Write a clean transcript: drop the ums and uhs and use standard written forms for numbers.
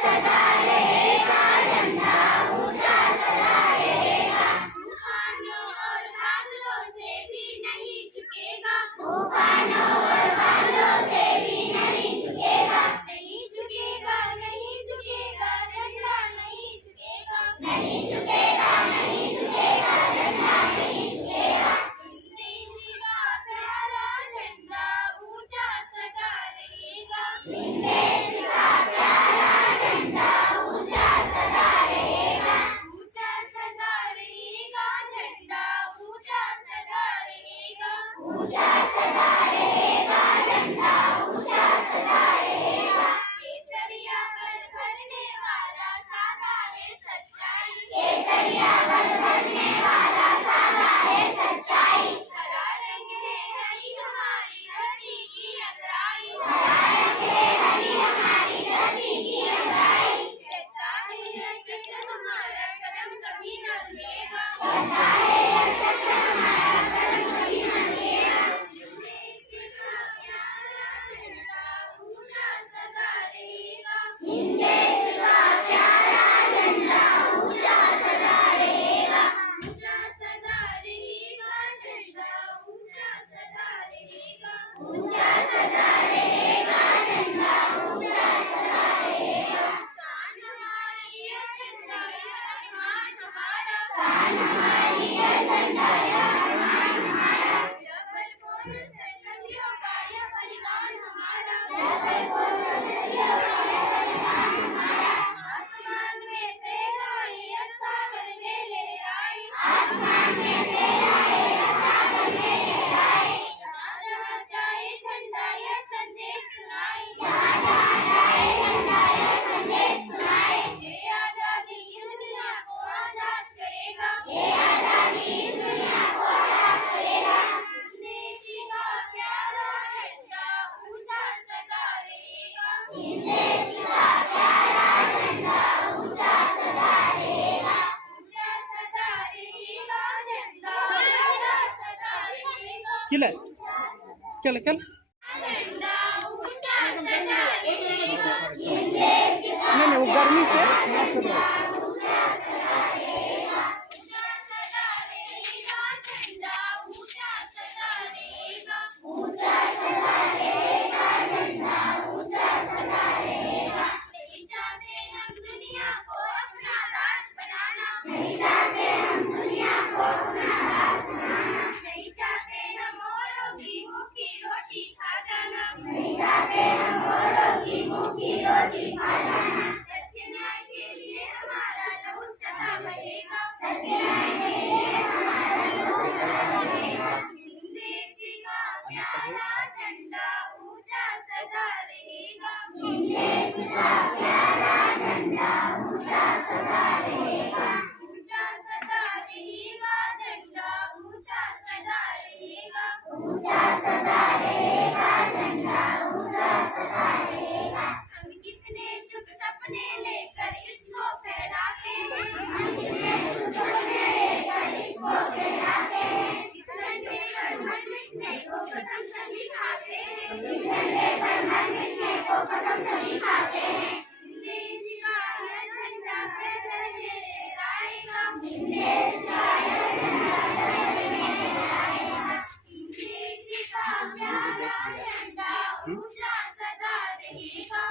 सदा रहेगा, झंडा ऊंचा सदा रहेगा। तूफानों और बादलों से भी नहीं झुकेगा, तूफानों और बादलों से भी नहीं झुकेगा। नहीं झुकेगा, नहीं झुकेगा, झंडा नहीं झुकेगा। नहीं झुकेगा, नहीं झुकेगा, झंडा नहीं झुकेगा। देश का प्यारा झंडा ऊंचा सदा रहेगा। देश का प्यारा झंडा ऊंचा सदा रहेगा। ऊंचा सदा रहेगा, झंडा ऊंचा सदा रहेगा। ऊंचा सदा रहेगा, झंडा ऊंचा सदा रहेगा। केसरिया पर भरने वाला सादा है सच्चाई, केसरिया पर भरने वाला सादा है सच्चाई। हरा रंग है हरी हमारी धरती की अंगराई, हरा रंग है हरी हमारी धरती की अंगराई। कहता है यह चक्र हमारा कदम कभी न रुकेगा, कहता है यह चक्र हमारा कदम कभी न रुकेगा। देश का प्यारा झंडा ऊंचा सदा रहेगा। देश का प्यारा झंडा ऊंचा सदा रहेगा। ऊंचा सदा रहेगा, झंडा ऊंचा सदा रहेगा। ऊंचा सदा रहेगा, झंडा ऊंचा सदा रहेगा। शान हमारी है झंडा यह अरमान हमारा, शान हमारी है झंडा यह अरमान हमारा। जबलपुर सदियों का यह बलिदान हमारा, जबलपुर सदियों का यह बलिदान हमारा। आसमान में फहराए यह सागर में लहराए, आसमान में फहराए यह सागर में लहराए। जहाँ जहाँ जाए झंडा यह संदेश सुनाए, जहाँ जहाँ जाए झंडा यह संदेश सुनाए। ये आजादी इस दुनिया को आजाद करेगा, ये आजादी इस दुनिया को आजाद करेगा। देश का प्यारा झंडा ऊंचा सदा रहेगा। देश का प्यारा झंडा ऊंचा सदा रहेगा। ऊंचा सदा रहेगा, झंडा ऊंचा सदा रहेगा। किला चल चल झंडा ऊंचा सदा रहेगा। नहीं वो गर्मी से ना छोड़ दो। ऊंचा सदा रहेगा, झंडा ऊंचा सदा रहेगा। ऊंचा सदा रहेगा, झंडा ऊंचा सदा रहेगा। नहीं चाहते हम दुनिया को अपना दास बनाना, नहीं चाहते हम दुनिया को अपना दास बनाना। नहीं चाहते हम औरों की मुंह की रोटी खा जाना, नहीं चाहते हम औरों की मुंह की रोटी खा जाना। सत्य न्याय के लिए हमारा लहू सदा बहेगा, सत्य न्याय के लिए हमारा लहू सदा बहेगा। देश का प्यारा झंडा ऊंचा सदा रहेगा। देश का प्यारा झंडा ऊंचा सदा रहेगा। ऊंचा सदा रहेगा, झंडा ऊंचा सदा रहेगा। ऊंचा सदा रहेगा, झंडा ऊंचा सदा रहेगा। हम कितने सुख सपने लेकर इसको फहराते हैं, हम कितने सुख सपने लेकर इसको फहराते हैं। इस झंडे पर मर मिटने को कसम सभी खाते हैं, इस झंडे पर मर मिटने को कसम सभी खाते हैं। देश का यह झंडा घर घर में लहराएगा, देश का यह झंडा घर घर में लहराएगा। देश का प्यारा झंडा ऊंचा सदा रहेगा।